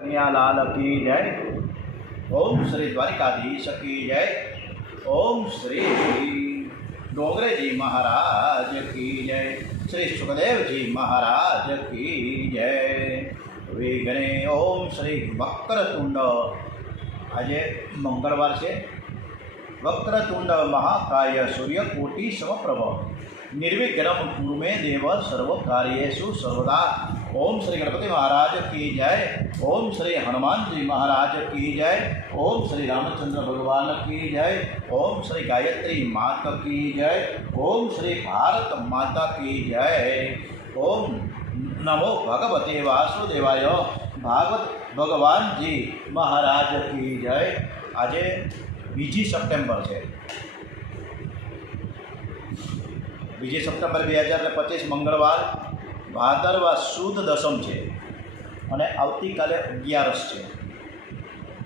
कन्हैयालाल की जय। ओम श्री द्वारिकाधीश की जय। ओम श्री डोंगरे जी महाराज की जय। श्री सुखदेव जी महाराज की जय। विघ्ने ओम श्री वक्रतुंड। आज मंगलवार से वक्रतुंड महाकाय सूर्यकोटि समप्रभ निर्विघ्नं कुरु मे देव सर्वकार्येषु सर्वदा। ओम श्री गणपति महाराज की जय। ओम श्री हनुमान जी महाराज की जय। ओम श्री रामचंद्र भगवान की जय। ओम श्री गायत्री माता की जय। ओम श्री भारत माता की जय। ओम नमो भगवते वासुदेवाय। भागवत भगवान जी महाराज की जय। आज 2 સપ્ટેમ્બર છે। 2 સપ્ટેમ્બર 2025 મંગળવાર, ભાદરવા સુદ દસમ છે અને આવતીકાલે 11 છે।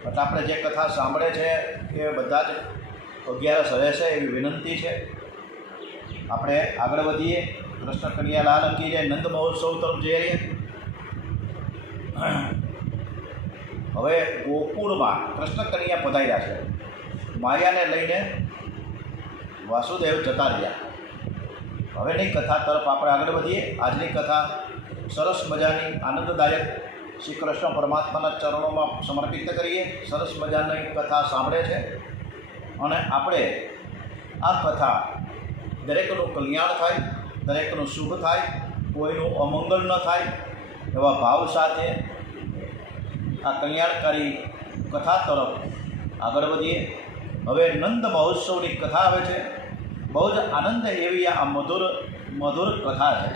એટલે આપણે જે કથા સાંભળે છે એ બધા જ 11 રહેશે એવી વિનંતી છે। આપણે આગળ વધીએ। કૃષ્ણ કનૈયાલાલ કી જય। નંદ મહોત્સવ તરફ જઈ રહીએ। હવે ગોકુળમાં કૃષ્ણ કનૈયા પધાર્યા છે। માયાને લઈને વાસુદેવ જતા રહ્યા। હવેની કથા તરફ આપણે આગળ વધીએ। આજની કથા સરસ મજાની આનંદદાયક શ્રી કૃષ્ણ પરમાત્માના ચરણોમાં સમર્પિત કરીએ। સરસ મજાની કથા સાંભળે છે અને આપણે આ કથા દરેકનું કલ્યાણ થાય, દરેકનું શુભ થાય, કોઈનું અમંગળ ન થાય એવા ભાવ સાથે આ કલ્યાણકારી કથા તરફ આગળ વધીએ। હવે નંદ મહોત્સવની કથા આવે છે। બહુ જ આનંદ એવી આ મધુર કથા છે।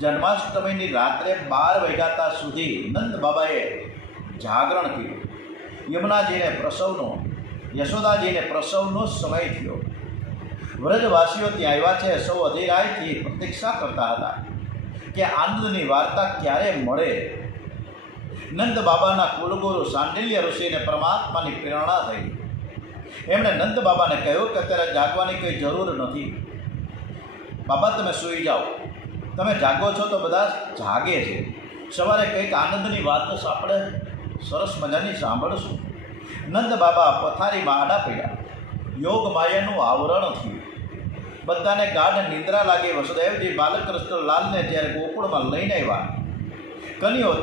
જન્માષ્ટમીની રાત્રે 12 વાગ્યા સુધી નંદ બાબાએ જાગરણ કર્યું। યમુનાજીને પ્રસવનો, યશોદાજીને પ્રસવનો સમય થયો। વ્રજવાસીઓ ત્યાં આવ્યા છે। સૌ અધીરાયથી પ્રતીક્ષા કરતા હતા કે આનંદની વાર્તા ક્યારે મળે। નંદ બાબાના કુલગુરુ સાંડિલ્ય ઋષિને પરમાત્માની પ્રેરણા થઈ। એમણે નંદ બાબાને કહ્યું કે અત્યારે જાગવાની કંઈ જરૂર નથી। બાબા તમે સૂઈ જાઓ, તમે જાગો છો તો બધા જાગે છે। સવારે કંઈક આનંદની વાત આપણે સરસ મજાની સાંભળશું। નંદ બાબા પથારીમાં આડા પડ્યા। યોગ માયાનું આવરણ થયું। બધાને ગાઢ નિંદ્રા લાગી। વસુદેવજી બાલકૃષ્ણલાલને જ્યારે ગોકુળમાં લઈને આવ્યા, કન્યો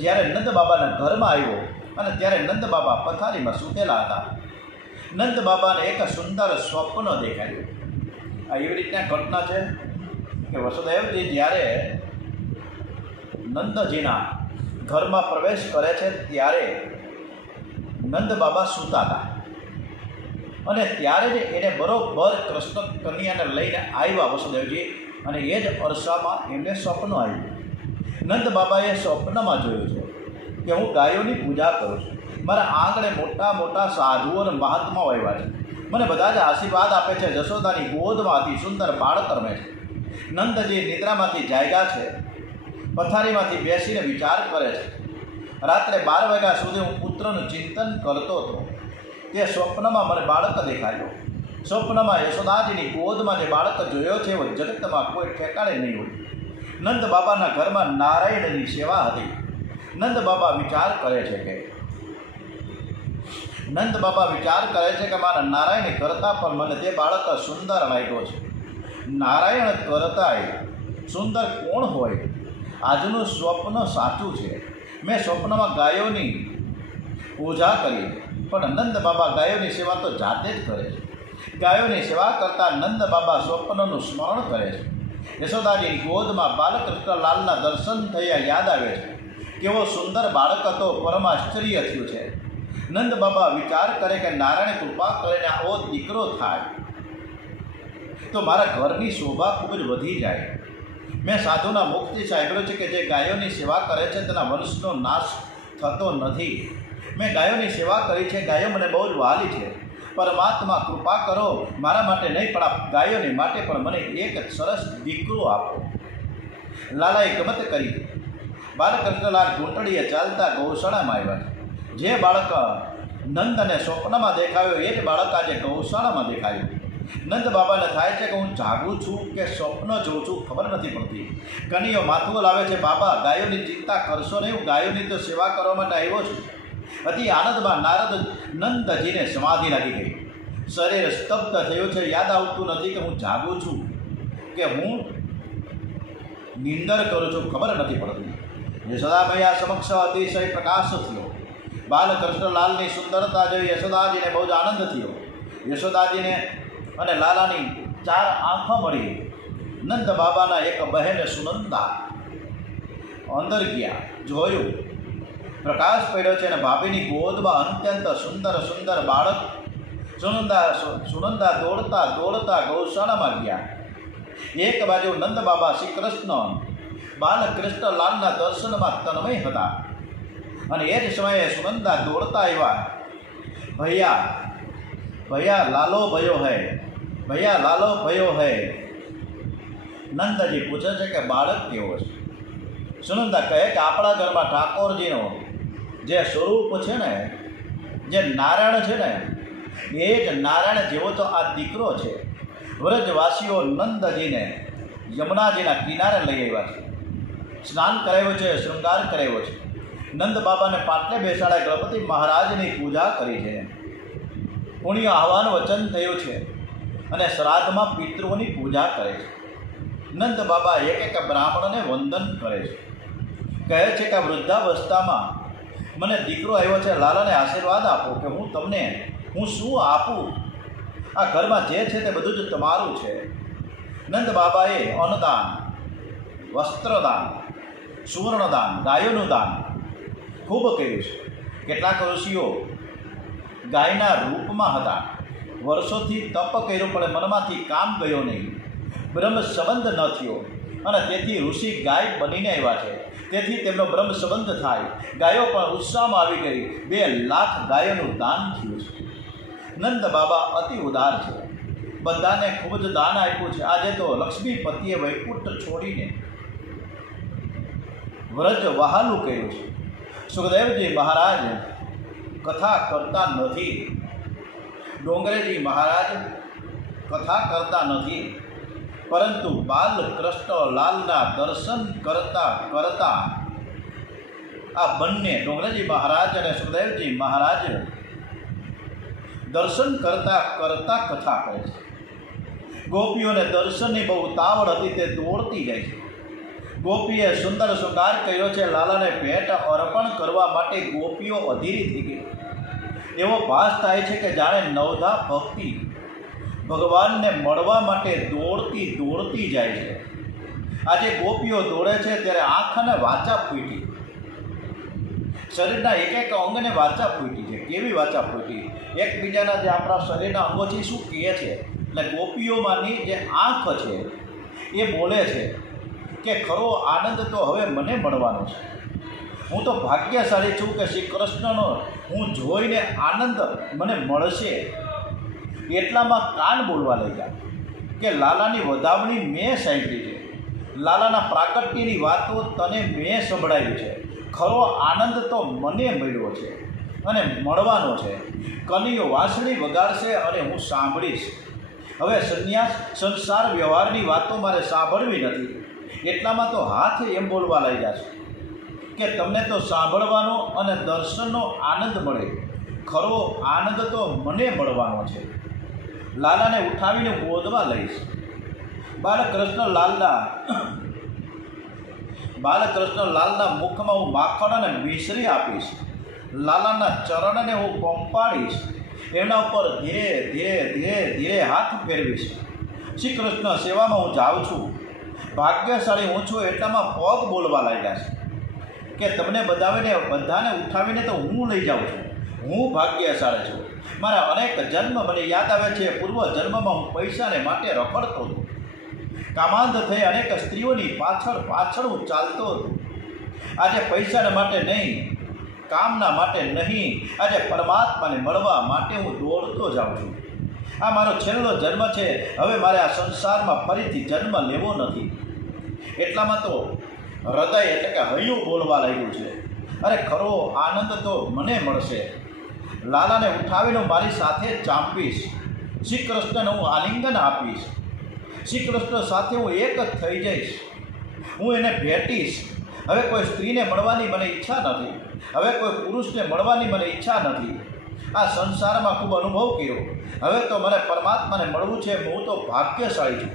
જ્યારે નંદ બાબાના ઘરમાં આવ્યો અને ત્યારે નંદ બાબા પથારીમાં સૂતેલા હતા। નંદ બાબાને એક સુંદર સ્વપ્ન દેખાયું। આ એવી રીતના ઘટના છે કે વસુદેવજી જ્યારે નંદજીના ઘરમાં પ્રવેશ કરે છે ત્યારે નંદ બાબા સૂતા હતા અને ત્યારે જ એને બરોબર કૃષ્ણ કન્યાને લઈને આવ્યા વસુદેવજી, અને એ જ અરસામાં એમને સ્વપ્ન આવ્યું। નંદ બાબાએ સ્વપ્નમાં જોયું છે કે હું ગાયોની પૂજા કરું છું। મારા આંગણે મોટા મોટા સાધુઓ અને મહાત્માઓ આવ્યા છે। મને બધા જ આશીર્વાદ આપે છે। જશોદાની ગોદમાંથી સુંદર બાળક રમે છે। નંદજી નિદ્રામાંથી જાગ્યા છે। પથારીમાંથી બેસીને વિચાર કરે છે। રાત્રે 12 વાગ્યા સુધી હું પુત્રનું ચિંતન કરતો હતો। તે સ્વપ્નમાં મને બાળક દેખાયો। સ્વપ્નમાં યશોદાજીની ગોદમાં જે બાળક જોયો છે એવો જગતમાં કોઈ ઠેકાણે નહીં હોય। નંદ બાબાના ઘરમાં નારાયણની સેવા હતી। નંદ બાબા વિચાર કરે છે કે મારા નારાયણ કરતાં પણ મને તે બાળક સુંદર લાગ્યો છે। નારાયણ કરતાંય સુંદર કોણ હોય? આજનું સ્વપ્ન સાચું છે। મેં સ્વપ્નમાં ગાયોની પૂજા કરી, પણ નંદ બાબા ગાયોની સેવા તો જાતે જ કરે છે। ગાયોની સેવા કરતાં નંદ બાબા સ્વપ્નનું સ્મરણ કરે છે। યશોદાજીની ગોદમાં બાલકૃષ્ણલાલના દર્શન થયા યાદ આવે છે। કેવો સુંદર બાળક હતો, પરમાશ્ચર્ય થયું છે। નંદ બાબા વિચાર કરે કે નારાયણ કૃપા કરીને આવો દીકરો થાય તો મારા ઘરની શોભા ખૂબ જ વધી જાય। મેં સાધુના મુખથી સાંભળ્યું છે કે જે ગાયોની સેવા કરે છે તેના વંશનો નાશ થતો નથી। મેં ગાયોની સેવા કરી છે। ગાયો મને બહુ જ વહાલી છે। પરમાત્મા કૃપા કરો, મારા માટે નહીં પણ આ ગાયોની માટે પણ મને એક સરસ દીકરો આપો। લાલાએ ગમત કરી। બાલકૃષ્ણલાલ ઘૂંટડીએ ચાલતા ગૌશાળામાં આવ્યા છે। જે બાળક નંદને સ્વપ્નમાં દેખાયો એ જ બાળક આજે ગૌશાળામાં દેખાયું। નંદ બાબાને થાય છે કે હું જાગું છું કે સ્વપ્ન જોઉં છું ખબર નથી પડતી. કનૈયો માથું લાવે છે, બાબા ગાયોની ચિંતા કરશો નહીં, હું ગાયોની તો સેવા કરવા માટે આવ્યો છું. અતિ આનંદમાં નારદ નંદજીને સમાધિ લાગી ગઈ. શરીર સ્તબ્ધ થયું છે, યાદ આવતું નથી કે હું જાગું છું કે હું નિંદર કરું છું, ખબર નથી પડતી. યશોદા મૈયા સમક્ષ અતિશય પ્રકાશ થયો. બાલકૃષ્ણલાલની સુંદરતા જોઈ યશોદાજીને બહુ જ આનંદ થયો. યશોદાજીને અને લાલાની 4 આંખો મળી. નંદ બાબાના એક બહેન સુનંદા અંદર ગયા, જોયું પ્રકાશ પડ્યો છે અને ભાભીની ગોદમાં અત્યંત સુંદર સુંદર બાળક. સુનંદા દોડતા દોડતા ગૌશાળામાં ગયા. એક બાજુ નંદ બાબા શ્રી કૃષ્ણ બાલકૃષ્ણલાલના દર્શનમાં તન્મય હતા અને એ જ સમયે સુનંદા દોડતા આવ્યા. ભૈયા ભૈયા લાલો ભયો હૈ, ભૈયા લાલો ભયો હૈ. નંદજી પૂછે છે કે બાળક કેવો છે? સુનંદા કહે કે આપણા ઘરમાં ઠાકોરજીનો જે સ્વરૂપ છે ને, જે નારાયણ છે ને, એ જ નારાયણ જેવો તો આ દીકરો છે. વ્રજવાસીઓ નંદજીને યમુનાજીના કિનારે લઈ આવ્યા છે, સ્નાન કરાવ્યું છે, શૃંગાર કરાવ્યો છે. નંદ બાબાને પાટલે બેસાડે ગણપતિ મહારાજની પૂજા કરી છે. પુણ્ય આહવાન વચન થયું છે અને શ્રાદ્ધમાં પિતૃઓની પૂજા કરે છે. નંદ બાબા એક એક બ્રાહ્મણને વંદન કરે છે. કહે છે કે વૃદ્ધાવસ્થામાં મને દીકરો આવ્યો છે, લાલાને આશીર્વાદ આપો કે હું શું આપું? આ ઘરમાં જે છે તે બધું જ તમારું છે. નંદ બાબાએ અન્નદાન, વસ્ત્રદાન, સુવર્ણદાન, ગાયોનું દાન ખૂબ કર્યું છે. કેટલાક ઋષિઓ ગાયના રૂપમાં હતા. વર્ષોથી તપ કર્યું પણ મનમાંથી કામ ગયો નહીં, બ્રહ્મ સંબંધ ન થયો અને તેથી ઋષિ ગાય બનીને આવ્યા છે. તેથી તેમનો બ્રહ્મ સંબંધ થાય. ગાયો પણ ઉત્સાહમાં આવી ગઈ. 2 લાખ ગાયોનું દાન થયું છે. નંદ બાબા અતિ ઉદાર છે, બધાને ખૂબ જ દાન આપ્યું છે. આજે તો લક્ષ્મીપતિએ વૈકુંઠ છોડીને વ્રજ વહાલું કર્યું છે. સુખદેવજી મહારાજ કથા કરતા નથી, ડોંગરેજી મહારાજ કથા કરતા નથી, પરંતુ બાલકૃષ્ણલાલના દર્શન કરતા કરતા આ બંને ડોંગરેજી મહારાજ અને સુખદેવજી મહારાજ દર્શન કરતા કરતા કથા કરે છે. ગોપીઓને દર્શનની બહુ તાવડ હતી, તે દોડતી જાય છે. ગોપીએ સુંદર શૃંગાર કર્યો છે. લાલાને ભેટ અર્પણ કરવા માટે ગોપીઓ અધીરી થઈ ગઈ. એવો ભાસ થાય છે કે જાણે નવધા ભક્તિ ભગવાનને મળવા માટે દોડતી દોડતી જાય છે. આજે ગોપીઓ દોડે છે ત્યારે આંખ અને વાચા ફૂટી, શરીરના એક એક અંગને વાચા ફૂટી છે. કેવી વાચા ફૂટી? એકબીજાના જે આપણા શરીરના અંગો છે શું કહે છે? એટલે ગોપીઓમાંની જે આંખ છે એ બોલે છે કે ખરો આનંદ તો હવે મને મળવાનો છે. હું તો ભાગ્યશાળી છું કે શ્રી કૃષ્ણનો હું જોઈને આનંદ મને મળશે. એટલામાં કાન બોલવા લઈ ગયા કે લાલાની વધામણી મેં સાંભળી છે, લાલાના પ્રાકટ્યની વાતો તને મેં સંભળાવી છે. ખરો આનંદ તો મને મળ્યો છે અને મળવાનો છે. કનૈયો વાંસળી વગાડશે અને હું સાંભળીશ. હવે સંસાર વ્યવહારની વાતો મારે સાંભળવી નથી. એટલામાં તો હાથ એમ બોલવા લઈ જશે કે તમને તો સાંભળવાનો અને દર્શનનો આનંદ મળે, ખરો આનંદ તો મને મળવાનો છે. લાલાને ઉઠાવીને ગોદવા લઈશ. બાલકૃષ્ણલાલના મુખમાં હું માખણ અને મિશ્રી આપીશ. લાલાના ચરણને હું પંપાડીશ. એના ઉપર ધીરે ધીરે ધીરે ધીરે હાથ ફેરવીશ. શ્રી કૃષ્ણ સેવામાં હું જાઉં છું. ભાગ્યશાળી હું છું એટલામાં પગ બોલવા લાગ્યા છે કે તમને બધાને ઉઠાવીને તો હું લઈ જાઉં છું. હું ભાગ્યશાળી છું. મારા અનેક જન્મ મને યાદ આવે છે. પૂર્વ જન્મમાં હું પૈસાને માટે રખડતો હતો. કામાંધ થઈ અનેક સ્ત્રીઓની પાછળ હું ચાલતો હતો. આજે પૈસાને માટે નહીં, કામના માટે નહીં, આજે પરમાત્માને મળવા માટે હું દોડતો જાઉં છું. આ મારો છેલ્લો જન્મ છે. હવે મારે આ સંસારમાં ફરીથી જન્મ લેવો નથી. એટલામાં તો હૃદય એટલે કે હૈયું બોલવા લાગ્યું છે. અરે ખરો આનંદ તો મને મળશે. લાલાને ઉઠાવીને મારી સાથે ચાંપીશ. શ્રી કૃષ્ણને હું આલિંગન આપીશ, શ્રી કૃષ્ણ સાથે હું એક જ થઈ જઈશ, હું એને ભેટીશ. હવે કોઈ સ્ત્રીને મળવાની મને ઈચ્છા નથી, હવે કોઈ પુરુષને મળવાની મને ઈચ્છા નથી. આ સંસારમાં ખૂબ અનુભવ કર્યો, હવે તો મને પરમાત્માને મળવું છે. હું તો ભાગ્યશાળી છું.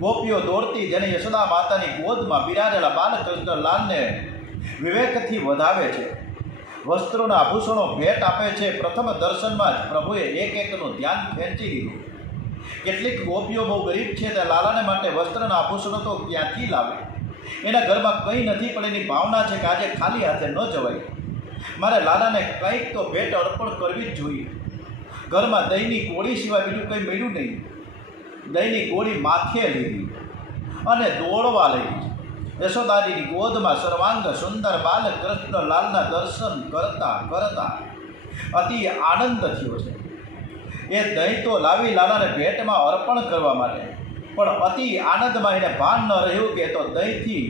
ગોપીઓ દોડતી જેને યશોદા માતાની ગોદમાં બિરાજેલા બાલકૃષ્ણ લાલને વિવેકથી વધાવે છે, વસ્ત્રોના આભૂષણો ભેટ આપે છે. પ્રથમ દર્શનમાં જ પ્રભુએ એક એકનું ધ્યાન ખેંચી લીધું. કેટલીક ગોપીઓ બહુ ગરીબ છે, તે લાલાને માટે વસ્ત્રના આભૂષણો તો ક્યાંથી લાવે? એના ઘરમાં કંઈ નથી, પણ એની ભાવના છે કે આજે ખાલી હાથે ન જવાય, મારે લાલાને કંઈક તો ભેટ અર્પણ કરવી જ જોઈએ. ઘરમાં દહીંની ગોળી સિવાય બીજું કંઈ મળ્યું નહીં. દહીંની ગોળી માથે લીધી અને દોડવા લઈ. યશોદાજીની ગોદમાં સર્વાંગ સુંદર બાલકૃષ્ણ લાલના દર્શન કરતા કરતા અતિ આનંદ થયો છે. એ દહીં તો લાવી લાલાને ભેટમાં અર્પણ કરવા માટે, પણ અતિ આનંદમાં એને ભાન ન રહ્યું કે તો દહીંથી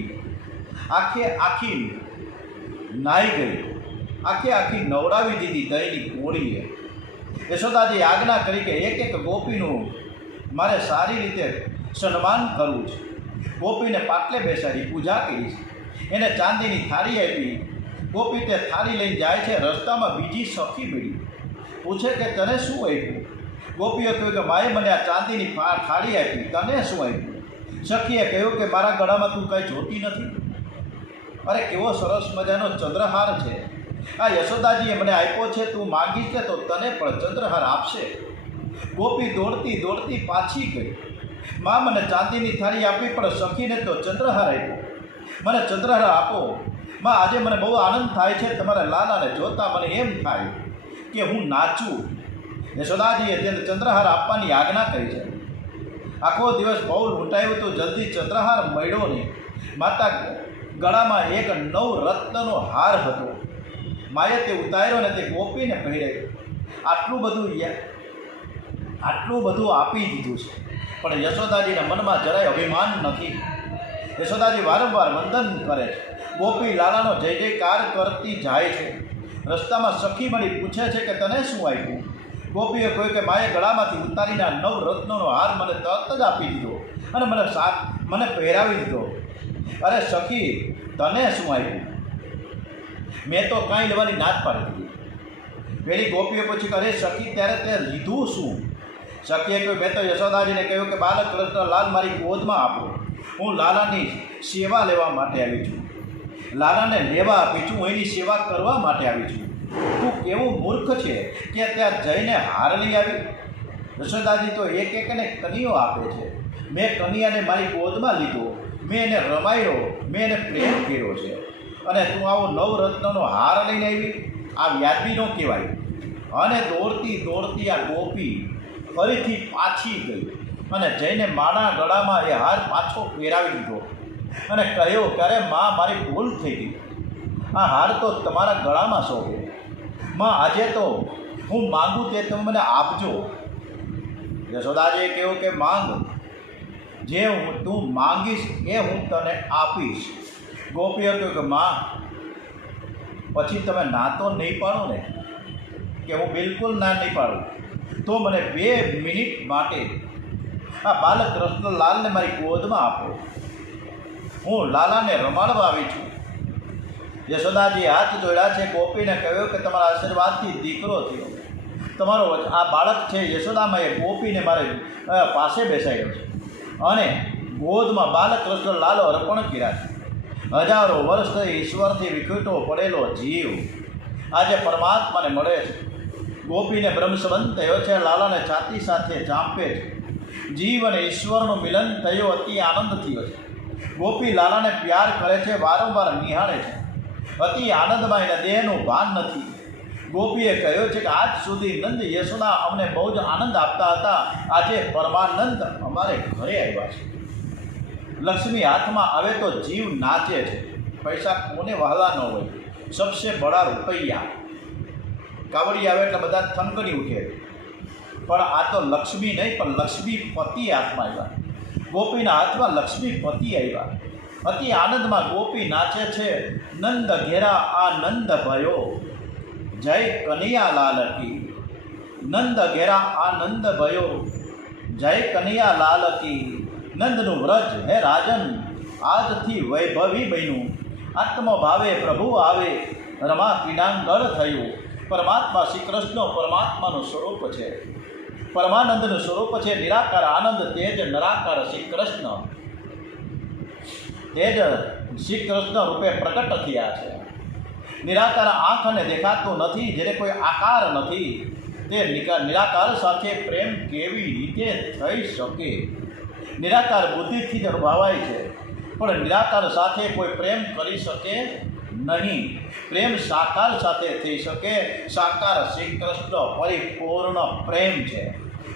આખી નાહી ગઈ, આખી નવડાવી દીધી દહીંની ગોળીએ. યશોદાજી આજ્ઞા કરી કે એક એક ગોપીનું મારે સારી રીતે સન્માન કરવું છે. ગોપીને પાટલે બેસાડી પૂજા કરી છે, એને ચાંદીની થાળી આપી. ગોપી તે થાળી લઈને જાય છે. રસ્તામાં બીજી સખી મળી, પૂછે કે તને શું આપ્યું? ગોપીએ કહ્યું કે માએ મને આ ચાંદીની થાળી આપી, તને શું આપ્યું? સખીએ કહ્યું કે મારા ગળામાં તું કંઈ જોતી નથી. અરે કેવો સરસ મજાનો ચંદ્રહાર છે, આ યશોદાજીએ મને આપ્યો છે, તું માંગીશ ને તો તને પણ ચંદ્રહાર આપશે. ગોપી દોડતી દોડતી પાછી ગઈ. માં મને ચાંદીની થાળી આપી, પણ સખીને તો ચંદ્રહાર આપ્યો. મને ચંદ્રહાર આપો માં, આજે મને બહુ આનંદ થાય છે. તમારા લાલાને જોતાં મને એમ થાય કે હું નાચું. યશોદાજીએ તેને ચંદ્રહાર આપવાની આજ્ઞા કરી છે. આખો દિવસ બહુ લૂંટાયું તો જલ્દી ચંદ્રહાર મળ્યો નહીં. માતા ગળામાં એક નવરત્નનો હાર હતો, માએ તે ઉતાર્યો ને તે ગોપીને પહેરાવ્યો. આટલું બધું આપી દીધું છે, પણ યશોદાજીના મનમાં જરાય અભિમાન નથી. યશોદાજી વારંવાર વંદન કરે છે. ગોપી લાલાનો જય જયકાર કરતી જાય છે. રસ્તામાં સખી મળી પૂછે છે કે તને શું આપ્યું? ગોપીએ કહ્યું કે માએ ગળામાંથી ઉતારીને નવરત્નનો હાર મને તરત જ આપી દીધો અને મને પહેરાવી દીધો. અરે સખી, તને શું આપ્યું? મેં તો કાંઈ લેવાની ના જ પાડી દીધી. પેલી ગોપીએ પૂછ્યું કે અરે સખી, ત્યારે તે લીધું શું? સખીએ કહ્યું, મેં તો યશોદાજીને કહ્યું કે બાલકૃષ્ણ લાલ મારી ગોદમાં આપો, હું લાલાની સેવા લેવા માટે આવી છું. લાલાને લેવા આપી છું, હું એની સેવા કરવા માટે આવી છું. તું કેવું મૂર્ખ છે કે ત્યાં જઈને હાર લઈ આવી? યશોદાજી તો એક એકને કનિયો આપે છે. મેં કનિયાને મારી ગોદમાં લીધો, મેં એને રમાયો, મેં એને પ્રેમ કર્યો છે, અને તું આવો નવરત્નનો હાર લઈને આવી? આ વ્યાજબી ન કહેવાય. અને દોડતી દોડતી આ ગોપી ફરીથી પાછી ગઈ અને જઈને માના ગળામાં એ હાર પાછો પહેરાવી દીધો અને કહ્યું કે અરે માં, મારી ભૂલ થઈ ગઈ, આ હાર તો તમારા ગળામાં શોભે. માં, આજે તો હું માગું તે તમે મને આપજો. યશોદાજીએ કહ્યું કે માંગ, જે તું માંગીશ એ હું તને આપીશ. ગોપીએ કહ્યું કે માં, પછી તમે ના તો નહીં પાડો ને? કે હું બિલકુલ ના નહીં પાડું. તો મને 2 મિનિટ માટે આ બાલકૃષ્ણ લાલને મારી ગોદમાં આપો, હું લાલાને રમાડવા આવી છું. યશોદાજીએ હાથ જોડ્યા છે. ગોપીને કહ્યું કે તમારા આશીર્વાદથી દીકરો થયો, તમારો આ બાળક છે. યશોદામાએ ગોપીને મારે પાસે બેસાડ્યો છે અને ગોદમાં બાલકૃષ્ણ લાલો અર્પણ કર્યા છે. હજારો વર્ષથી ઈશ્વરથી વિખૂટો પડેલો જીવ આજે પરમાત્માને મળે છે. ગોપીને બ્રહ્મસંબંધ થયો છે, લાલાને છાતી સાથે ચાંપે છે. જીવ અને ઈશ્વરનું મિલન થયો, અતિ આનંદ થયો છે. ગોપી લાલાને પ્યાર કરે છે, વારંવાર નિહાળે છે. અતિ આનંદમાં એના દેહનું ભાન નથી. ગોપીએ કહ્યું છે કે આજ સુધી નંદ યશોદા અમને બહુ જ આનંદ આપતા હતા, આજે પરમાનંદ અમારે ઘરે આવ્યા છે. લક્ષ્મી હાથમાં આવે તો જીવ નાચે છે. પૈસા કોને વહાલા ન હોય, સબસે બડા રૂપિયા. કાવડી આવે એટલે બધા થનગની ઉઠે, પણ આ તો લક્ષ્મી નહીં, પણ લક્ષ્મીપતિ હાથમાં આવ્યા. ગોપીના હાથમાં લક્ષ્મીપતિ આવ્યા. અતિ આનંદમાં ગોપી નાચે છે. નંદ ઘેરા આનંદ ભયો, જય કનૈયાલાલ કી. નંદ ઘેરા આનંદ ભયો, જય કનૈયા લાલ કી, નંદનું વ્રજ હે રાજન, આજથી વૈભવી બન્યું, આત્મભાવે પ્રભુ આવે, રમા ક્રીડાંગણ થયું. પરમાત્મા શ્રી કૃષ્ણ પરમાત્માનું સ્વરૂપ છે, પરમાનંદનું સ્વરૂપ છે. નિરાકાર આનંદ તેજ નિરાકાર શ્રી કૃષ્ણ, તેજ શ્રી કૃષ્ણ રૂપે પ્રકટ થયા છે. નિરાકાર આંખને દેખાતું નથી, જેને કોઈ આકાર નથી, તે નિરાકાર સાથે પ્રેમ કેવી રીતે થઈ શકે? નિરાકાર બુદ્ધિથી જ અનુભવાય છે, પણ નિરાકાર સાથે કોઈ પ્રેમ કરી શકે નહીં. પ્રેમ સાકાર સાથે થઈ શકે. સાકાર શ્રી કૃષ્ણ પરિપૂર્ણ પ્રેમ છે,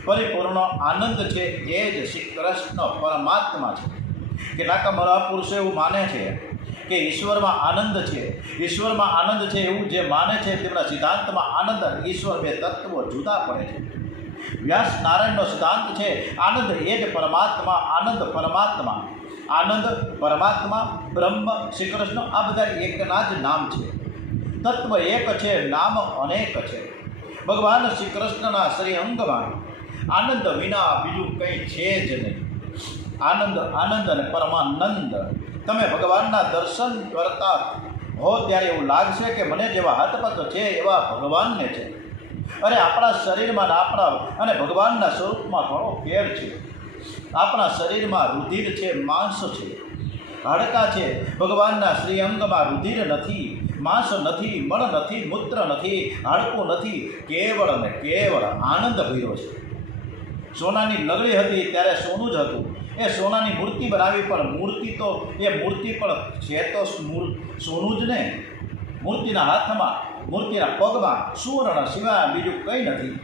પરિપૂર્ણ આનંદ છે, એ જ શ્રી કૃષ્ણ પરમાત્મા છે. કેટલાક મહાપુરુષો એવું માને છે કે ઈશ્વરમાં આનંદ છે, ઈશ્વરમાં આનંદ છે એવું જે માને છે તેમના સિદ્ધાંતમાં આનંદ અને ઈશ્વર બે તત્વો જુદા પડે છે. વ્યાસ નારાયણનો સિદ્ધાંત છે આનંદ એ જ પરમાત્મા, આનંદ પરમાત્મા, આનંદ પરમાત્મા, બ્રહ્મ, શ્રી કૃષ્ણ આ બધા એકના જ નામ છે. તત્વ એક છે, નામ અનેક છે. ભગવાન શ્રી કૃષ્ણના શ્રી અંગમાં આનંદ વિના બીજું કંઈ છે જ નહીં. આનંદ આનંદ અને પરમાનંદ. તમે ભગવાનના દર્શન કરતા હો ત્યારે એવું લાગશે કે મને જેવા હાથપગ છે એવા ભગવાનને છે. અરે આપણા શરીરમાં અને ભગવાનના સ્વરૂપમાં ઘણો ફેર છે. આપણા શરીરમાં રુધિર છે, માંસ છે, હાડકાં છે. ભગવાનના શ્રી અંગમાં રુધિર નથી, માંસ નથી, મળ નથી, મૂત્ર નથી, હાડકું નથી, કેવળ અને કેવળ આનંદ ભર્યો છે. સોનાની લગડી હતી ત્યારે સોનું જ હતું. એ સોનાની મૂર્તિ બનાવી, પણ મૂર્તિ પણ છે તો સોનું જ ને. મૂર્તિના હાથમાં, મૂર્તિના પગમાં સુવર્ણ સિવાય બીજું કંઈ નથી.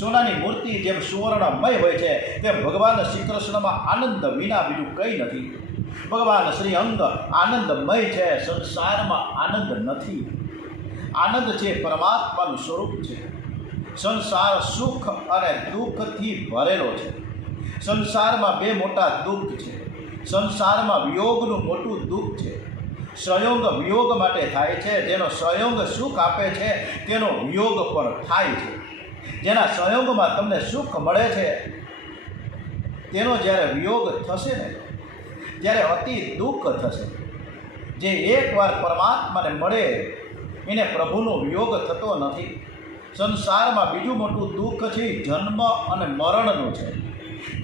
સોનાની મૂર્તિ જેમ સુવર્ણમય હોય છે, તેમ ભગવાન શ્રી કૃષ્ણમાં આનંદ વિના બીજું કંઈ નથી. ભગવાન શ્રી અંગ આનંદમય છે, સંસારમાં આનંદ નથી. આનંદ છે પરમાત્માનું સ્વરૂપ છે. સંસાર સુખ અને દુઃખથી ભરેલો છે. સંસારમાં બે મોટા દુઃખ છે. સંસારમાં વિયોગનું મોટું દુઃખ છે. સંયોગ વિયોગ માટે થાય છે. જેનો સંયોગ સુખ આપે છે તેનો વિયોગ પણ થાય છે. જેના સંયોગમાં તમને સુખ મળે છે તેનો જ્યારે વિયોગ થશે ને ત્યારે અતિ દુઃખ થશે. જે એકવાર પરમાત્માને મળે એને પ્રભુનો વિયોગ થતો નથી. સંસારમાં બીજું મોટું દુઃખ છે જન્મ અને મરણનું છે.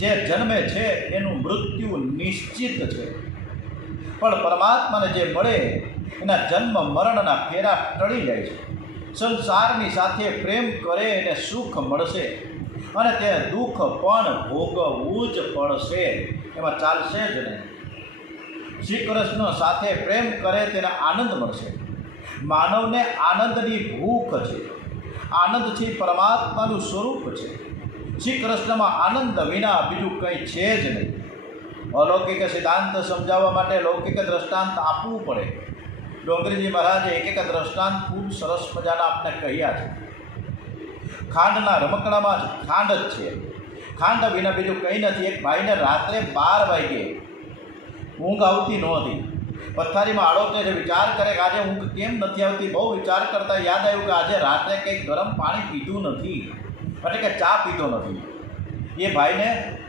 જે જન્મે છે એનું મૃત્યુ નિશ્ચિત છે, પણ પરમાત્માને જે મળે એના જન્મ મરણના ફેરા ટળી જાય છે. સંસારની સાથે પ્રેમ કરે એને સુખ મળશે અને તે દુઃખ પણ ભોગવવું જ પડશે, એમાં ચાલશે જ નહીં. શ્રી કૃષ્ણ સાથે પ્રેમ કરે તેને આનંદ મળશે. માનવને આનંદની ભૂખ છે. આનંદ છે પરમાત્માનું સ્વરૂપ છે. શ્રી કૃષ્ણમાં આનંદ વિના બીજું કંઈ છે જ નહીં. અલૌકિક સિદ્ધાંત સમજાવવા માટે લૌકિક દ્રષ્ટાંત આપવું પડે. ડોંગરીજી મહારાજે એક દ્રષ્ટાંત ખૂબ સરસ મજાના આપણે કહ્યા છે. ખાંડના રમકડામાં જ ખાંડ જ છે. ખાંડ વિના બીજું કંઈ નથી. એક ભાઈને રાત્રે 12 વાગ્યે ઊંઘ આવતી નહોતી. પથારીમાં આડોતે જે વિચાર કરે કે આજે ઊંઘ કેમ નથી આવતી, બહુ વિચાર કરતાં યાદ આવ્યું કે આજે રાત્રે કંઈક ગરમ પાણી પીધું નથી, એટલે કે ચા પીધો નથી. એ ભાઈને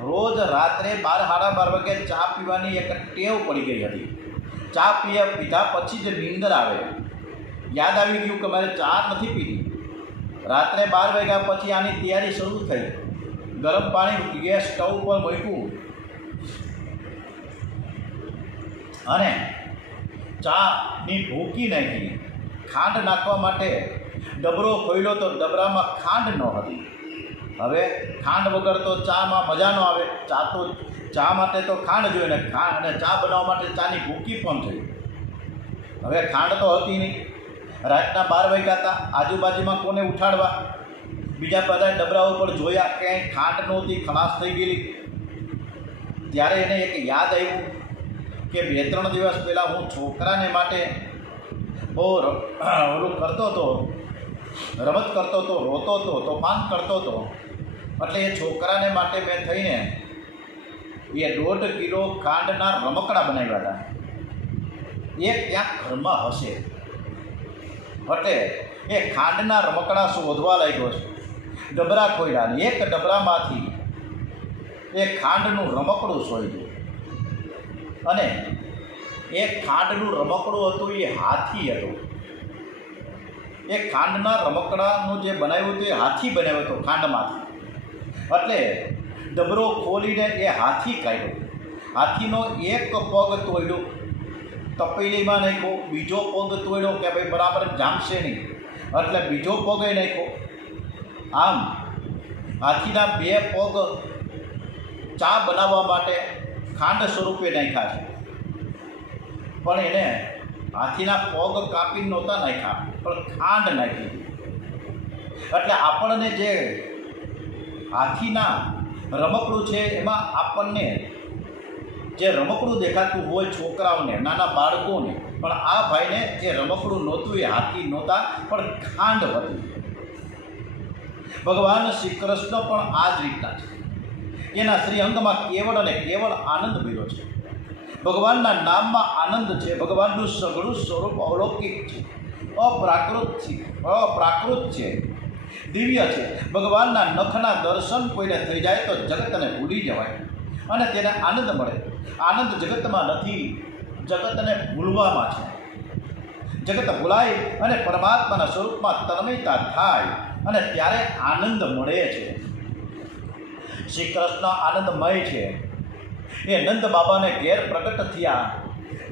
રોજ રાત્રે 12-12 વાગે ચા પીવાની એક ટેવ પડી ગઈ હતી. ચા પીધા પછી જ નીંદર આવે. યાદ આવી ગયું કે મારે ચા નથી પીધી. રાત્રે 12 વાગ્યા પછી આની તૈયારી શરૂ થઈ. ગરમ પાણી ગેસ સ્ટવ પર મૂક્યું અને ચાની ભૂકી નાખી. ખાંડ નાખવા માટે ડબરો ખોલ્યો તો ડબરામાં ખાંડ ન હતી. હવે ખાંડ વગર તો ચામાં મજા ન આવે. ચા માટે તો ખાંડ જોઈએ ને અને ચા બનાવવા માટે ચાની ભૂકી પણ થઈ. હવે ખાંડ તો હતી નહીં. રાતના 12 વાગ્યા હતા. આજુબાજુમાં કોને ઉઠાડવા? બીજા બધા ડબરાઓ પર જોયા, ક્યાંય ખાંડ નહોતી, ખલાસ થઈ ગયેલી. ત્યારે એને એક યાદ આવ્યું કે 2-3 દિવસ પહેલાં હું છોકરાને માટે બહુ ઓલું કરતો હતો, રમત કરતો હતો, રોતો હતો, તોફાન કરતો હતો. એટલે એ છોકરાને માટે મેં થઈને એ 1.5 કિલો ખાંડના રમકડા બનાવ્યા હતા. એ ક્યાંક ઘરમાં હશે. એટલે એ ખાંડના રમકડા શોધવા લાગ્યો છે. ડબરા ખોલ્યા અને એક ડબરામાંથી એ ખાંડનું રમકડું સોયડું અને એ ખાંડનું રમકડું હતું એ હાથી હતું. એ ખાંડના રમકડાનું જે બનાવ્યું હતું એ હાથી બનાવ્યો હતો ખાંડમાંથી. એટલે ડબરો ખોલીને એ હાથી કાઢ્યો. હાથીનો એક પગ તોડ્યો, તપેલીમાં નાખ્યો, બીજો પગ તોડ્યો કે ભાઈ બરાબર જામશે નહીં એટલે બીજો પગ નાખ્યો. આમ હાથીના બે પગ ચા બનાવવા માટે ખાંડ સ્વરૂપે નાખ્યા છે, પણ એને હાથીના પગ કાપી નહોતા નાખ્યા, પણ ખાંડ નાખી. એટલે આપણને જે હાથીના રમકડું છે એમાં આપણને જે રમકડું દેખાતું હોય છોકરાઓને, નાના બાળકોને, પણ આ ભાઈને એ રમકડું નહોતું, એ હાથી નહોતા, પણ ખાંડ હતી. ભગવાન શ્રી કૃષ્ણ પણ આ જ રીતના છે. એના શ્રી અંગમાં કેવળ અને કેવળ આનંદ ભર્યો છે. ભગવાનના નામમાં આનંદ છે. ભગવાનનું સઘળું સ્વરૂપ અલૌકિક છે, અપ્રાકૃત છે, દિવ્ય છે. ભગવાનના નખના દર્શન કોઈને થઈ જાય તો જગતને ભૂલી જવાય અને તેને આનંદ મળે. આનંદ જગતમાં નથી, જગતને ભૂલવામાં છે. જગત ભૂલાય અને પરમાત્માના સ્વરૂપમાં તન્મયતા થાય અને ત્યારે આનંદ મળે છે. શ્રી કૃષ્ણ આનંદમય છે. એ નંદ બાબાને ઘેર પ્રગટ થયા.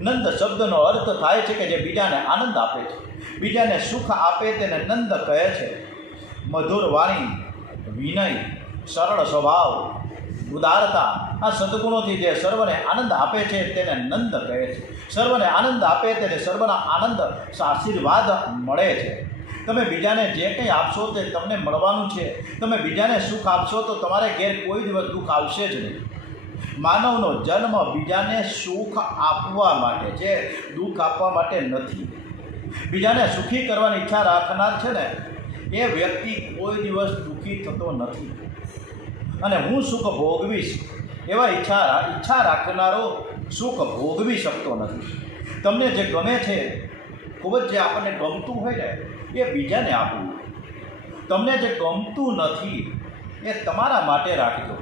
નંદ શબ્દનો અર્થ થાય છે કે જે બીજાને આનંદ આપે છે, બીજાને સુખ આપે તેને નંદ કહે છે. મધુર વાણી, વિનય, સરળ સ્વભાવ, ઉદારતા, આ સદગુણોથી જે સર્વને આનંદ આપે છે તેને નંદ કહે છે. સર્વને આનંદ આપે તેને સર્વના આનંદ આશીર્વાદ મળે છે. તમે બીજાને જે કંઈ આપશો તે તમને મળવાનું છે. તમે બીજાને સુખ આપશો તો તમારે ઘેર કોઈ દિવસ દુઃખ આવશે જ નહીં. માનવનો જન્મ બીજાને સુખ આપવા માટે છે, દુઃખ આપવા માટે નથી. બીજાને સુખી કરવાની ઈચ્છા રાખનાર છે ને એ વ્યક્તિ કોઈ દિવસ દુઃખી થતો નથી. અને હું સુખ ભોગવીશ એવા ઈચ્છા રાખનારો સુખ ભોગવી શકતો નથી. તમને જે ગમે છે, ખૂબ જ જે આપણને ગમતું હોય ને એ બીજાને આપવું. તમને જે ગમતું નથી એ તમારા માટે રાખજો.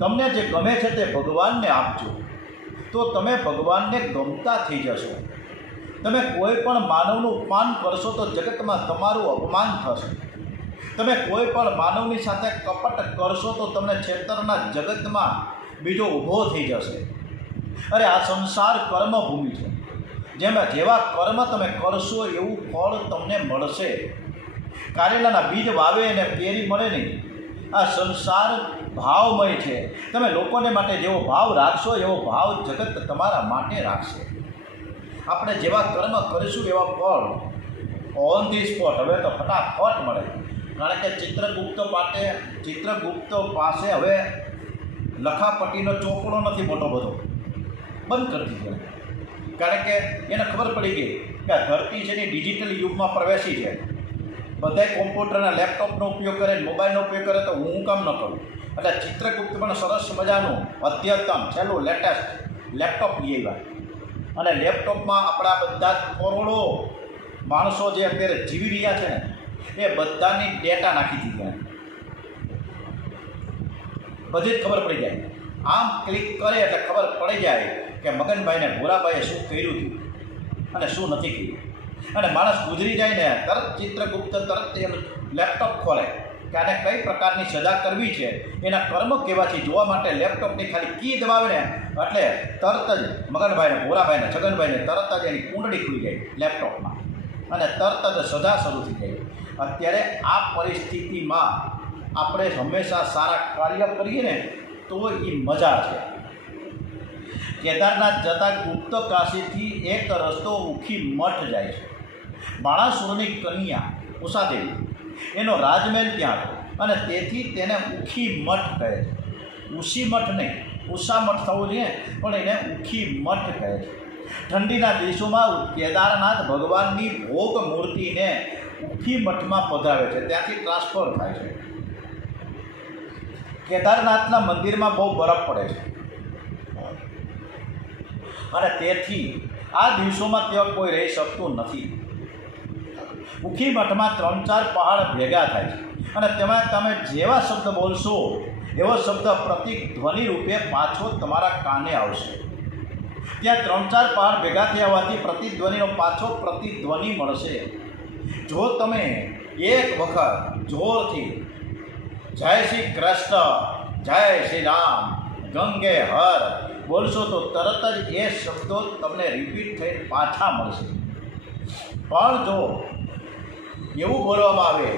તમને જે ગમે છે તે ભગવાનને આપજો, તો તમે ભગવાનને ગમતા થઈ જશો. તમે કોઈ પણ માનવનું અપમાન કરશો તો જગતમાં તમારું અપમાન થશે. તમે કોઈ પણ માનવની સાથે કપટ કરશો તો તમને છેતરના જગતમાં બીજો ઊભો થઈ જશે. અરે આ સંસાર કર્મભૂમિ છે. જેવા કર્મ તમે કરશો એવું ફળ તમને મળશે. કારેલાના બીજ વાવે અને કેરી મળે નહીં. આ સંસાર ભાવમય છે. તમે લોકોને માટે જેવો ભાવ રાખશો એવો ભાવ જગત તમારા માટે રાખશે. આપણે જેવા કર્મ કરીશું એવા ફળ ઓન ધી સ્પોટ, હવે તો ફટાફટ મળે. કારણ કે ચિત્રગુપ્ત પાસે હવે લખાપટ્ટીનો ચોપડો નથી મોટો બધો, બંધ કરી દીધો. કારણ કે એને ખબર પડી ગઈ કે આ ધરતી છે ને ડિજિટલ યુગમાં પ્રવેશી છે. બધાય કોમ્પ્યુટર અને લેપટોપનો ઉપયોગ કરે, મોબાઈલનો ઉપયોગ કરે, તો હું કામ ન કરું. એટલે ચિત્રગુપ્ત પણ સરસ મજાનું અદ્યતન છેલ્લું લેટેસ્ટ લેપટોપ લઈ આવ્યા. અને લેપટોપમાં આપણા બધા કરોડો માણસો જે અત્યારે જીવી રહ્યા છે ને એ બધાની ડેટા નાખી દીધી. બધી જ ખબર પડી જાય. આમ ક્લિક કરે એટલે ખબર પડી જાય કે મગનભાઈને ભોરાભાઈએ શું કર્યું હતું અને શું નથી કર્યું. અને માણસ ગુજરી જાય ને તરત ચિત્રગુપ્ત તરત એનું લેપટોપ ખોલે કે આને કઈ પ્રકારની સજા કરવી છે, એના કર્મ કેવાથી જોવા માટે લેપટોપની ખાલી કી દબાવે ને એટલે તરત જ મગનભાઈને, ભોરાભાઈને, છગનભાઈને તરત જ એની કુંડળી ખુલી જાય લેપટોપમાં અને તરત જ સજા શરૂ થઈ જાય. અત્યારે આ પરિસ્થિતિમાં આપણે હંમેશા સારા કાર્ય કરીએ ને તો એ મજા છે. કેદારનાથ જતાં ગુપ્ત કાશીથી એક રસ્તો ઉખી મઠ જાય છે. બાણાસુરની કન્યા ઉષાદેવી, એનો રાજમહેલ ત્યાં હતો અને તેથી તેને ઉખી મઠ કહે છે. ઉષી મઠ નહીં, ઉષા મઠ થવું જોઈએ, પણ એને ઉખી મઠ કહે છે. ઠંડીના દિવસોમાં કેદારનાથ ભગવાનની ભોગ મૂર્તિને ઉખી મઠમાં પધરાવે છે, ત્યાંથી ટ્રાન્સફર થાય છે. કેદારનાથના મંદિરમાં બહુ બરફ પડે છે અને તેથી આ દિવસોમાં ત્યાં કોઈ રહી શકતું નથી. ઉખી મઠમાં 3-4 પહાડ ભેગા થાય છે અને તેમાં તમે જેવા શબ્દ બોલશો એવો શબ્દ પ્રતિક ધ્વનિ રૂપે પાછો તમારા કાને આવશે. ત્યાં 3-4 પહાડ ભેગા થયા હોવાથી પ્રતિધ્વનિનો પાછો પ્રતિધ્વનિ મળશે. જો તમે એક વખત જોરથી જય શ્રી કૃષ્ણ, જય શ્રી રામ, ગંગે હર બોલશો તો તરત જ એ શબ્દો તમને રિપીટ થઈને પાછા મળશે. પણ જો એવું બોલવામાં આવે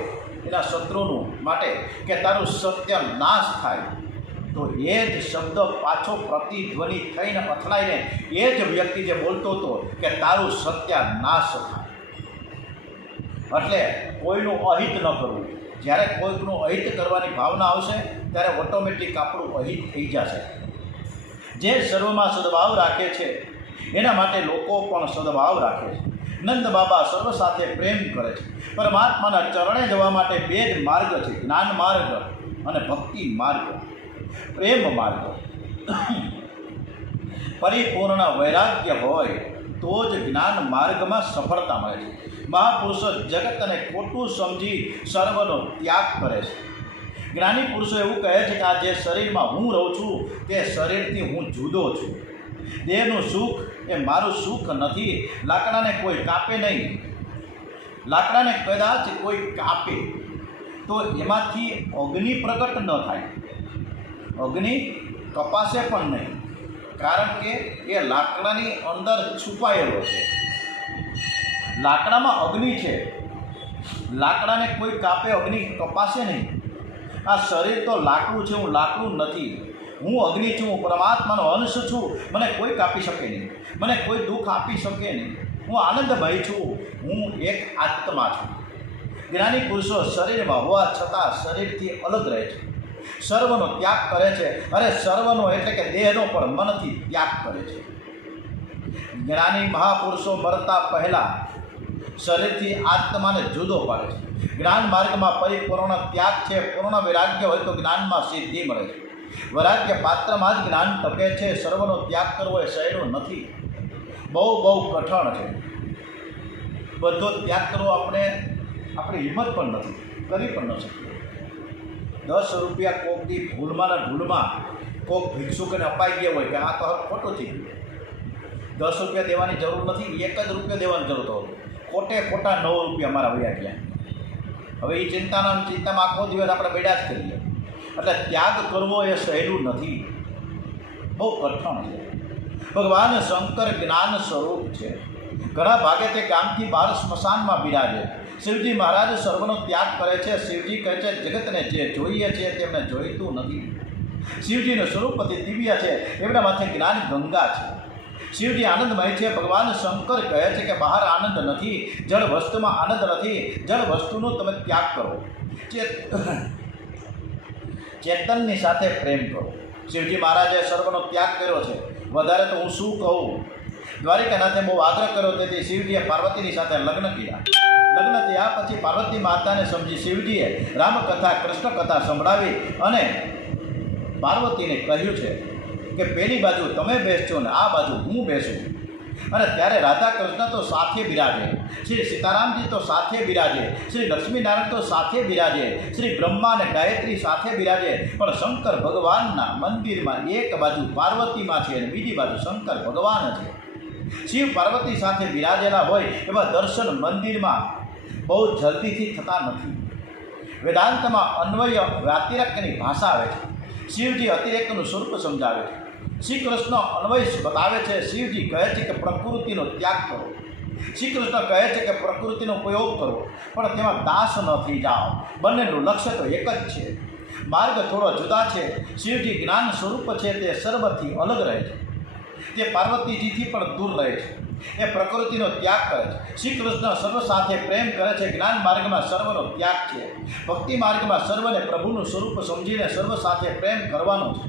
એના શત્રુનું માટે કે તારું સત્ય નાશ થાય, તો એ જ શબ્દ પાછો પ્રતિધ્વનિ થઈને અથડાઈને એ જ વ્યક્તિ જે બોલતો હતો કે તારું સત્ય નાશ થાય. એટલે કોઈનું અહિત ન કરવું. જ્યારે કોઈકનું અહિત કરવાની ભાવના આવશે ત્યારે ઓટોમેટિક આપણું અહિત થઈ જશે. જે સર્વમાં સદભાવ રાખે છે એના માટે લોકો પણ સદભાવ રાખે છે. નંદ બાબા સર્વ સાથે પ્રેમ કરે છે. પરમાત્માના ચરણે જવા માટે 2 જ માર્ગ છે, જ્ઞાન માર્ગ અને ભક્તિ માર્ગ, પ્રેમ માર્ગ. પરિપૂર્ણ વૈરાગ્ય હોય તો જ જ્ઞાન માર્ગમાં સફળતા મળે છે. મહાપુરુષો જગતને ખોટું સમજી સર્વનો ત્યાગ કરે છે. જ્ઞાની પુરુષો એવું કહે છે કે આ જે શરીરમાં હું રહું છું તે શરીરથી હું જુદો છું. દેહનું સુખ એ મારું સુખ નથી. લાકડાને કોઈ કાપે નહીં. લાકડાને કદાચ કોઈ કાપે તો એમાંથી અગ્નિ પ્રગટ ન થાય, અગ્નિ કપાશે પણ નહીં, કારણ કે એ લાકડાની અંદર છુપાયેલો છે. લાકડામાં અગ્નિ છે, લાકડાને કોઈ કાપે અગ્નિ કપાશે નહીં. આ શરીર તો લાકડું છે, હું લાકડું નથી. હું અગ્નિ છું, હું પરમાત્માનો અંશ છું. મને કોઈ કાપી શકે નહીં, મને કોઈ દુઃખ આપી શકે નહીં. હું આનંદમય છું, હું એક આત્મા છું. જ્ઞાની પુરુષો શરીરમાં હોવા છતાં શરીરથી અલગ રહે છે, સર્વનો ત્યાગ કરે છે. અરે સર્વનો એટલે કે દેહનો પણ મનથી ત્યાગ કરે છે. જ્ઞાની મહાપુરુષો મરતા પહેલાં શરીરથી આત્માને જુદો પાડે છે. જ્ઞાન માર્ગમાં પરિપૂર્ણ ત્યાગ છે. પૂર્ણ વૈરાગ્ય હોય તો જ્ઞાનમાં સિદ્ધિ મળે છે. વૈરાગ્ય પાત્રમાં જ જ્ઞાન ટકે છે. સર્વનો ત્યાગ કરવો એ સહેલું નથી, બહુ કઠણ છે. બધો ત્યાગ કરવો આપણી હિંમત પણ નથી, કરી પણ ન શકીએ. 10 રૂપિયા કોકની ભૂલમાં કોક ભિક્ષુકને અપાઈ ગયા હોય કે આ તો ખોટું થઈ ગયું, 10 રૂપિયા દેવાની જરૂર નથી, 1 જ રૂપિયો દેવાની જરૂર હતો. ખોટા 9 રૂપિયા મારા વયા ગયા. હવે એ ચિંતામાં આખો દિવસ આપણે બેડા જ કરીએ. એટલે ત્યાગ કરવો એ સહેલું નથી, બહુ કઠણ છે. ભગવાન શંકર જ્ઞાન સ્વરૂપ છે. ઘણા ભાગે તે ગામથી બહાર સ્મશાનમાં બિરાજે. શિવજી મહારાજ સર્વનો ત્યાગ કરે છે. શિવજી કહે છે જગતને જે જોઈએ છે તેમને જોઈતું નથી. શિવજીનું સ્વરૂપ અતિ દિવ્ય છે, એમના માથે જ્ઞાન ગંગા છે. શિવજી આનંદમય છે. ભગવાન શંકર કહે છે કે બહાર આનંદ નથી, જળ વસ્તુમાં આનંદ નથી. જળ વસ્તુનો તમે ત્યાગ કરો, ચેતનની સાથે પ્રેમ કરો. શિવજી મહારાજે સર્વનો ત્યાગ કર્યો છે. વધારે તો હું શું કહું. દ્વારિકાનાથે બહુ આગ્રહ કર્યો, તેથી શિવજીએ પાર્વતીની સાથે લગ્ન કર્યા. લગ્ન થયા પછી પાર્વતી માતાને સમજી શિવજીએ રામકથા કૃષ્ણ કથા સંભળાવી અને પાર્વતીને કહ્યું છે કે પેલી બાજુ તમે બેસજો ને આ બાજુ હું બેસું. અને ત્યારે રાધા કૃષ્ણ તો સાથે બિરાજે, શ્રી સીતારામજી તો સાથે બિરાજે, શ્રી લક્ષ્મીનારાયણ તો સાથે બિરાજે, શ્રી બ્રહ્મા અને ગાયત્રી સાથે બિરાજે. પણ શંકર ભગવાનના મંદિરમાં એક બાજુ પાર્વતીમાં છે અને બીજી બાજુ શંકર ભગવાન છે. શિવ પાર્વતી સાથે બિરાજેલા હોય એવા દર્શન મંદિરમાં બહુ જલ્દીથી થતા નથી. વેદાંતમાં અન્વય વ્યતિરેકની ભાષા આવે છે. શિવજી અતિરેકનું સ્વરૂપ સમજાવે છે. શ્રી કૃષ્ણ અન્વય બતાવે છે. શિવજી કહે છે કે પ્રકૃતિનો ત્યાગ કરો. શ્રી કૃષ્ણ કહે છે કે પ્રકૃતિનો ઉપયોગ કરો, પણ તેમાં દાસ ન થઈ જાઓ. બંનેનું લક્ષ્ય તો એક જ છે. માર્ગ થોડો જુદા છે. શિવજી જ્ઞાન સ્વરૂપ છે, તે સર્વથી અલગ રહે છે. તે પાર્વતીજીથી પણ દૂર રહે છે. એ પ્રકૃતિનો ત્યાગ કરે છે. શ્રી કૃષ્ણ સર્વ સાથે પ્રેમ કરે છે. જ્ઞાન માર્ગમાં સર્વનો ત્યાગ છે. ભક્તિ માર્ગમાં સર્વને પ્રભુનું સ્વરૂપ સમજીને સર્વ સાથે પ્રેમ કરવાનો છે.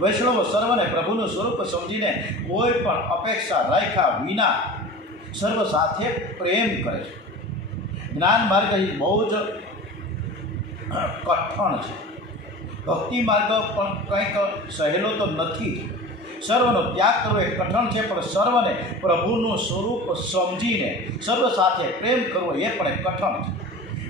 વૈષ્ણવ સર્વને પ્રભુનું સ્વરૂપ સમજીને કોઈ પણ અપેક્ષા રાખ્યા વિના સર્વ સાથે પ્રેમ કરે છે. જ્ઞાન માર્ગ એ બહુ જ કઠણ છે. ભક્તિ માર્ગ પણ કંઈક સહેલો તો નથી. સર્વનો ત્યાગ કરવો એ કઠણ છે, પણ સર્વને પ્રભુનું સ્વરૂપ સમજીને સર્વ સાથે પ્રેમ કરવો એ પણ એક કઠણ છે.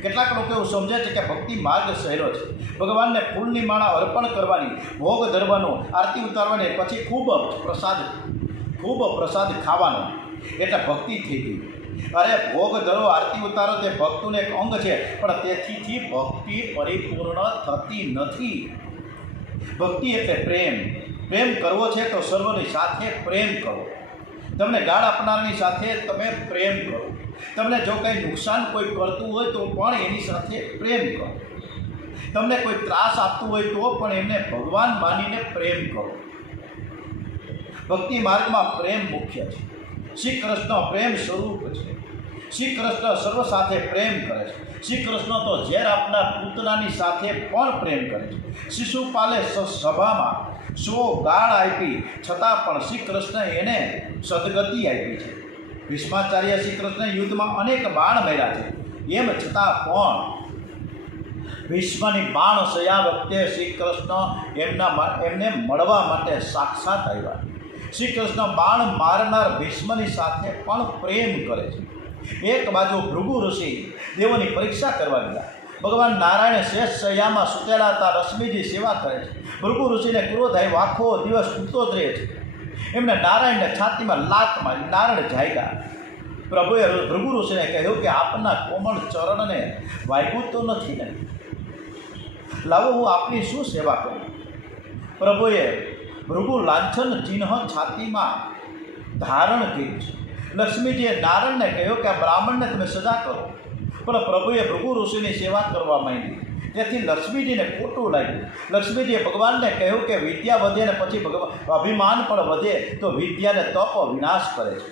કેટલાક લોકો એવું સમજે છે કે ભક્તિ માર્ગ સહેલો છે. ભગવાનને ફૂલની માળા અર્પણ કરવાની, ભોગ ધરવાનો, આરતી ઉતારવાની, પછી ખૂબ પ્રસાદ ખાવાનો એટલે ભક્તિ થઈ ગઈ. અરે ભોગ ધરો, આરતી ઉતારો તે ભક્તિનું એક અંગ છે, પણ તેથી ભક્તિ પરિપૂર્ણ થતી નથી. ભક્તિ એટલે પ્રેમ કરવો છે તો સર્વની સાથે પ્રેમ કરો. તમને ગાળ આપનારની સાથે તમે પ્રેમ કરો. તમને જો કંઈ નુકસાન કોઈ કરતું હોય તો પણ એની સાથે પ્રેમ કરો. તમને કોઈ ત્રાસ આપતું હોય તો પણ એમને ભગવાન માનીને પ્રેમ કરો. ભક્તિ માર્ગમાં પ્રેમ મુખ્ય છે. શ્રી કૃષ્ણ પ્રેમ સ્વરૂપ છે. શ્રી કૃષ્ણ સર્વ સાથે પ્રેમ કરે છે. શ્રી કૃષ્ણ તો ઝેર આપનાર પૂતનાની સાથે પણ પ્રેમ કરે છે. શિશુપાલે સભામાં 100 ગાળ આપી છતાં પણ શ્રી કૃષ્ણ એને સદગતિ આપી છે. ભીષ્માચાર્ય શ્રી કૃષ્ણ યુદ્ધમાં અનેક બાણ માર્યા છે, એમ છતાં પણ ભીષ્મની બાણ સયા વખતે શ્રી કૃષ્ણ એમને મળવા માટે સાક્ષાત આવ્યા. શ્રી કૃષ્ણ બાણ મારનાર ભીષ્મની સાથે પણ પ્રેમ કરે છે. એક બાજુ ભૃગુ ઋષિ દેવોની પરીક્ષા કરવા ગયા. ભગવાન નારાયણ શેષ શૈયામાં સૂતેલા હતા. લક્ષ્મીજી સેવા કરે છે. ભૃગુ ઋષિને ક્રોધ આવ્યો, આખો દિવસ સૂતો જ રહે છે. એમને નારાયણને છાતીમાં લાત મારી. નારાયણ જાગ્યા. પ્રભુએ ભૃગુ ઋષિને કહ્યું કે આપના કોમળ ચરણને વાગ્યું તો નથી ને? લાવો હું આપની શું સેવા કરું? પ્રભુએ ભૃગુ લાંછન ચિહ્ન છાતીમાં ધારણ કર્યું છે. લક્ષ્મીજીએ નારાયણને કહ્યું કે આ બ્રાહ્મણને તમે સજા કરો. પણ પ્રભુએ ભૃગુ ઋષિની સેવા કરવા માંડી. તેથી લક્ષ્મીજીને ખોટું લાગ્યું. લક્ષ્મીજીએ ભગવાનને કહ્યું કે વિદ્યા વધે ને પછી અભિમાન પણ વધે તો વિદ્યાને તપ વિનાશ કરે છે,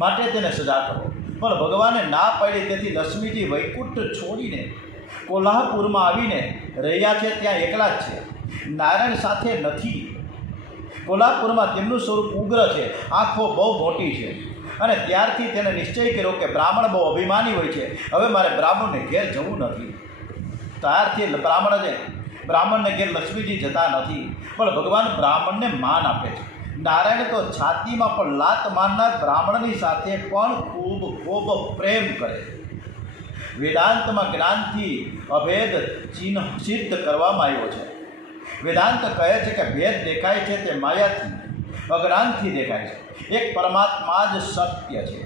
માટે તેને સજા કરો. પણ ભગવાને ના પાડી. તેથી લક્ષ્મીજી વૈકુંઠ છોડીને કોલ્હાપુરમાં આવીને રહ્યા છે. ત્યાં એકલા જ છે, નારાયણ સાથે નથી. કોલ્હાપુરમાં તેમનું સ્વરૂપ ઉગ્ર છે, આંખો બહુ મોટી છે. અને ત્યારથી તેને નિશ્ચય કર્યો કે બ્રાહ્મણ બહુ અભિમાની હોય છે, હવે મારે બ્રાહ્મણને ઘેર જવું નથી. ત્યારથી બ્રાહ્મણને ઘેર લક્ષ્મીજી જતા નથી. પણ ભગવાન બ્રાહ્મણને માન આપે છે. નારાયણ તો છાતીમાં પણ લાત મારનાર બ્રાહ્મણની સાથે પણ ખૂબ પ્રેમ કરે છે. વેદાંતમાં જ્ઞાનથી અભેદ ચિહ્ન સિદ્ધ કરવામાં આવ્યો છે. વેદાંત કહે છે કે ભેદ દેખાય છે તે માયાથી, અજ્ઞાનથી દેખાય છે. એક પરમાત્મા જ સત્ય છે.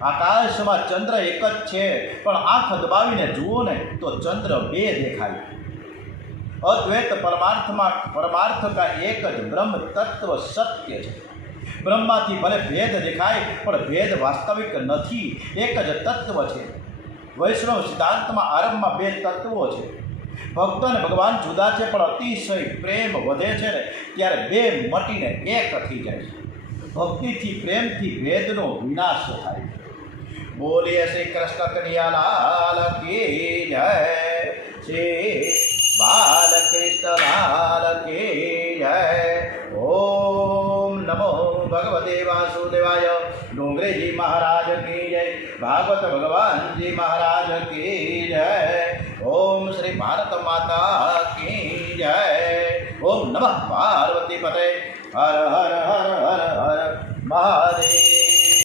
આકાશમાં ચંદ્ર એક જ છે, પણ આંખ દબાવીને જુઓ ને તો ચંદ્ર 2 દેખાય. અદ્વૈત પરમાર્થ કા એક જ બ્રહ્મ તત્વ સત્ય છે. બ્રહ્મમાંથી ભલે ભેદ દેખાય પણ ભેદ વાસ્તવિક નથી, એક જ તત્વ છે. વૈષ્ણવ સિદ્ધાંતમાં આરંભમાં 2 તત્વો છે. ભક્ત અને ભગવાન જુદા છે, પણ અતિશય પ્રેમ વધે છે ને ત્યારે 2 મટીને એક થઈ જાય છે. ભક્તિથી પ્રેમથી ભેદનો વિનાશ થાય. બોલીએ શ્રી કૃષ્ણ કનૈયાલાલ કી જય. શ્રી બાલકૃષ્ણ લાલ કી જય. ઓમ નમો ભગવતે વાસુદેવાય. ડોંગરેજી મહારાજ કી જય. ભાગવત ભગવાનજી મહારાજ કી જય. ઓમ શ્રી ભારત માતા કી જય. ઓમ નમઃ પાર્વતી પતે. હર હર હર હર હર મહાદેવ.